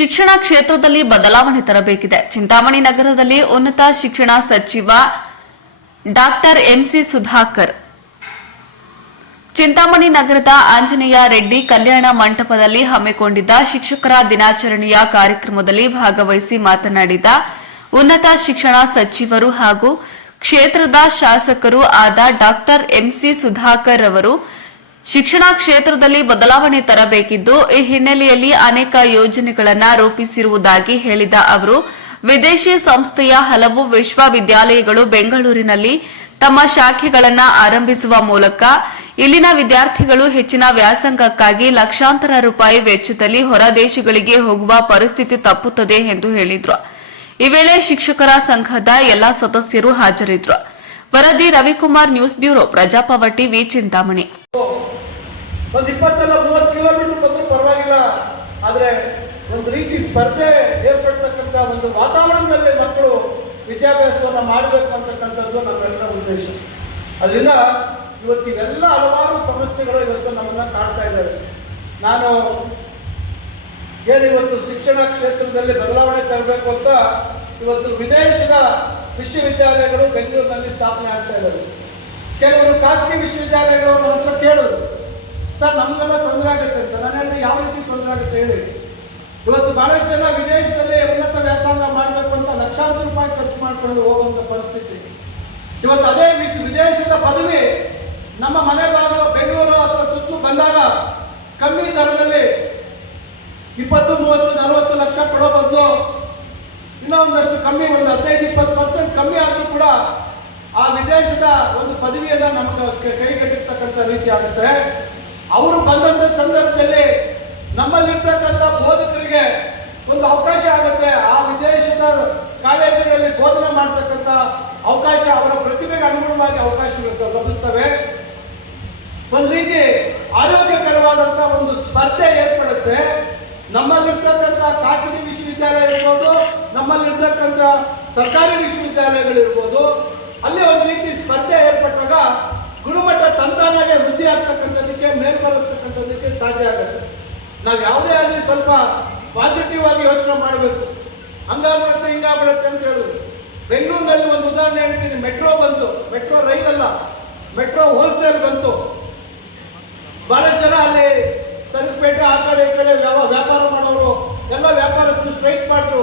ಶಿಕ್ಷಣ ಕ್ಷೇತ್ರದಲ್ಲಿ ಬದಲಾವಣೆ ತರಬೇಕಿದೆ. ಚಿಂತಾಮಣಿ ನಗರದಲ್ಲಿ ಉನ್ನತ ಶಿಕ್ಷಣ ಸಚಿವ ಡಾಕ್ಟರ್ ಎಂಸಿ ಸುಧಾಕರ್ ಚಿಂತಾಮಣಿ ನಗರದ ಆಂಜನೇಯ ರೆಡ್ಡಿ ಕಲ್ಯಾಣ ಮಂಟಪದಲ್ಲಿ ಹಮ್ಮಿಕೊಂಡಿದ್ದ ಶಿಕ್ಷಕರ ದಿನಾಚರಣೆಯ ಕಾರ್ಯಕ್ರಮದಲ್ಲಿ ಭಾಗವಹಿಸಿ ಮಾತನಾಡಿದ ಉನ್ನತ ಶಿಕ್ಷಣ ಸಚಿವರು ಹಾಗೂ ಕ್ಷೇತ್ರದ ಶಾಸಕರು ಆದ ಡಾಕ್ಟರ್ ಎಂಸಿ ಸುಧಾಕರ್ ಅವರು ಶಿಕ್ಷಣ ಕ್ಷೇತ್ರದಲ್ಲಿ ಬದಲಾವಣೆ ತರಬೇಕಿದ್ದು, ಈ ಹಿನ್ನೆಲೆಯಲ್ಲಿ ಅನೇಕ ಯೋಜನೆಗಳನ್ನು ರೂಪಿಸಿರುವುದಾಗಿ ಹೇಳಿದ ಅವರು, ವಿದೇಶಿ ಸಂಸ್ಥೆಯ ಹಲವು ವಿಶ್ವವಿದ್ಯಾಲಯಗಳು ಬೆಂಗಳೂರಿನಲ್ಲಿ ತಮ್ಮ ಶಾಖೆಗಳನ್ನು ಆರಂಭಿಸುವ ಮೂಲಕ ಇಲ್ಲಿನ ವಿದ್ಯಾರ್ಥಿಗಳು ಹೆಚ್ಚಿನ ವ್ಯಾಸಂಗಕ್ಕಾಗಿ ಲಕ್ಷಾಂತರ ರೂಪಾಯಿ ವೆಚ್ಚದಲ್ಲಿ ಹೊರ ದೇಶಗಳಿಗೆ ಹೋಗುವ ಪರಿಸ್ಥಿತಿ ತಪ್ಪುತ್ತದೆ ಎಂದು ಹೇಳಿದರು. ಈ ವೇಳೆ ಶಿಕ್ಷಕರ ಸಂಘದ ಎಲ್ಲಾ ಸದಸ್ಯರು ಹಾಜರಿದ್ದರು. ವರದಿ ರವಿಕುಮಾರ್, ನ್ಯೂಸ್ ಬ್ಯೂರೋ, ಪ್ರಜಾಪವ ಟಿವಿ, ಚಿಂತಾಮಣಿ. ಒಂದು 20-30 ಕಿಲೋಮೀಟರ್ ಬಂದರೂ ಪರವಾಗಿಲ್ಲ, ಆದರೆ ಒಂದು ರೀತಿ ಸ್ಪರ್ಧೆ ಏರ್ಪಡ್ತಕ್ಕಂಥ ಒಂದು ವಾತಾವರಣದಲ್ಲಿ ಮಕ್ಕಳು ವಿದ್ಯಾಭ್ಯಾಸವನ್ನು ಮಾಡಬೇಕು ಅಂತಕ್ಕಂಥದ್ದು ನಮ್ಮೆಲ್ಲರ ಉದ್ದೇಶ. ಅದರಿಂದ ಇವತ್ತಿಗೆಲ್ಲ ಹಲವಾರು ಸಮಸ್ಯೆಗಳು ಇವತ್ತು ನಮ್ಮನ್ನ ಕಾಡ್ತಾ ಇದ್ದಾರೆ. ನಾನು ಇವತ್ತು ಶಿಕ್ಷಣ ಕ್ಷೇತ್ರದಲ್ಲಿ ಬದಲಾವಣೆ ತರಬೇಕು ಅಂತ ಇವತ್ತು ವಿದೇಶದ ವಿಶ್ವವಿದ್ಯಾಲಯಗಳು ಬೆಂಗಳೂರಿನಲ್ಲಿ ಸ್ಥಾಪನೆ ಆಗ್ತಾ ಇದ್ದಾರೆ. ಕೆಲವರು ಖಾಸಗಿ ವಿಶ್ವವಿದ್ಯಾಲಯಗಳು ನನ್ನ ಹತ್ರ ಕೇಳಿದ್ರು, ಸರ್ ನಮಗೆಲ್ಲ ತೊಂದರೆ ಆಗುತ್ತೆ ಅಂತ. ನಾನು ಹೇಳಿದೆ, ಯಾವ ರೀತಿ ತೊಂದರೆ ಆಗುತ್ತೆ ಹೇಳಿ. ಇವತ್ತು ಬಹಳಷ್ಟು ಜನ ವಿದೇಶದಲ್ಲಿ ಉನ್ನತ ವ್ಯಾಸಂಗ ಮಾಡಬೇಕು ಅಂತ ಲಕ್ಷಾಂತರ ರೂಪಾಯಿ ಖರ್ಚು ಮಾಡಿಕೊಂಡು ಹೋಗುವಂತ ಪರಿಸ್ಥಿತಿ. ಇವತ್ತು ಅದೇ ವಿದೇಶದ ಪದವಿ ನಮ್ಮ ಮನೆ ಬಾಗಿಲು ಬೆಂಗಳೂರು ಅಥವಾ ಸುತ್ತಲೂ ಬಂದಾಗ ಕಮ್ಮಿ ದರದಲ್ಲಿ 20, 30, 40 ಲಕ್ಷ ಕೊಡೋ ಬದಲು ಇನ್ನೂ ಒಂದಷ್ಟು ಕಮ್ಮಿ, ಒಂದು 15-20% ಕಮ್ಮಿ ಆದರೂ ಕೂಡ ಆ ವಿದೇಶದ ಒಂದು ಪದವಿಯನ್ನ ನಮಗೆ ಕೈಗೆಟ್ಟಿರ್ತಕ್ಕಂಥ ರೀತಿ ಆಗುತ್ತೆ. ಅವರು ಬಂದಂತ ಸಂದರ್ಭದಲ್ಲಿ ನಮ್ಮಲ್ಲಿರ್ತಕ್ಕಂಥ ಬೋಧಕರಿಗೆ ಒಂದು ಅವಕಾಶ ಆಗುತ್ತೆ. ಆ ವಿದೇಶದ ಕಾಲೇಜುಗಳಲ್ಲಿ ಬೋಧನೆ ಮಾಡತಕ್ಕಂಥ ಅವಕಾಶ, ಅವರ ಪ್ರತಿಭೆಗೆ ಅನುಗುಣವಾಗಿ ಅವಕಾಶಗಳು ಲಭಿಸ್ತವೆ. ಒಂದು ರೀತಿ ಆರೋಗ್ಯಕರವಾದಂತಹ ಒಂದು ಸ್ಪರ್ಧೆ ಏರ್ಪಡುತ್ತೆ. ನಮ್ಮಲ್ಲಿರ್ತಕ್ಕಂಥ ಖಾಸಗಿ ವಿಶ್ವವಿದ್ಯಾಲಯ ಇರ್ಬೋದು, ನಮ್ಮಲ್ಲಿರ್ತಕ್ಕಂಥ ಸರ್ಕಾರಿ ವಿಶ್ವವಿದ್ಯಾಲಯಗಳಿರ್ಬೋದು, ಅಲ್ಲಿ ಒಂದು ರೀತಿ ಸ್ಪರ್ಧೆ ಏರ್ಪಟ್ಟಾಗ ಗುಣಮಟ್ಟ ತಂತಾನಾಗೆ ವೃದ್ಧಿ ಆಗ್ತಕ್ಕಂಥದಕ್ಕೆ, ಮೇಲ್ಬರತಕ್ಕಂಥದಕ್ಕೆ ಸಾಧ್ಯ ಆಗುತ್ತೆ. ನಾವು ಯಾವುದೇ ಆಗಲಿ ಸ್ವಲ್ಪ ಪಾಸಿಟಿವ್ ಆಗಿ ಯೋಚನೆ ಮಾಡಬೇಕು. ಹಂಗಾಗ್ಬಿಡುತ್ತೆ ಹಿಂಗಾಗ್ಬಿಡುತ್ತೆ ಅಂತ ಹೇಳುದು. ಬೆಂಗಳೂರಿನಲ್ಲಿ ಒಂದು ಉದಾಹರಣೆ ಹೇಳ್ತೀನಿ. ಮೆಟ್ರೋ ಬಂತು, ಮೆಟ್ರೋ ರೈಲ್ ಅಲ್ಲ, ಮೆಟ್ರೋ ಹೋಲ್ಸೇಲ್ ಬಂತು. ಬಹಳಷ್ಟು ಜನ ಅಲ್ಲಿ ತಲುಪೇಟೆ ಆ ಕಡೆ ಈ ಕಡೆ ವ್ಯಾಪಾರ ಮಾಡೋರು ಎಲ್ಲ ವ್ಯಾಪಾರಸ್ಥರು ಸ್ಟ್ರೈಕ್ ಮಾಡಿದ್ರು.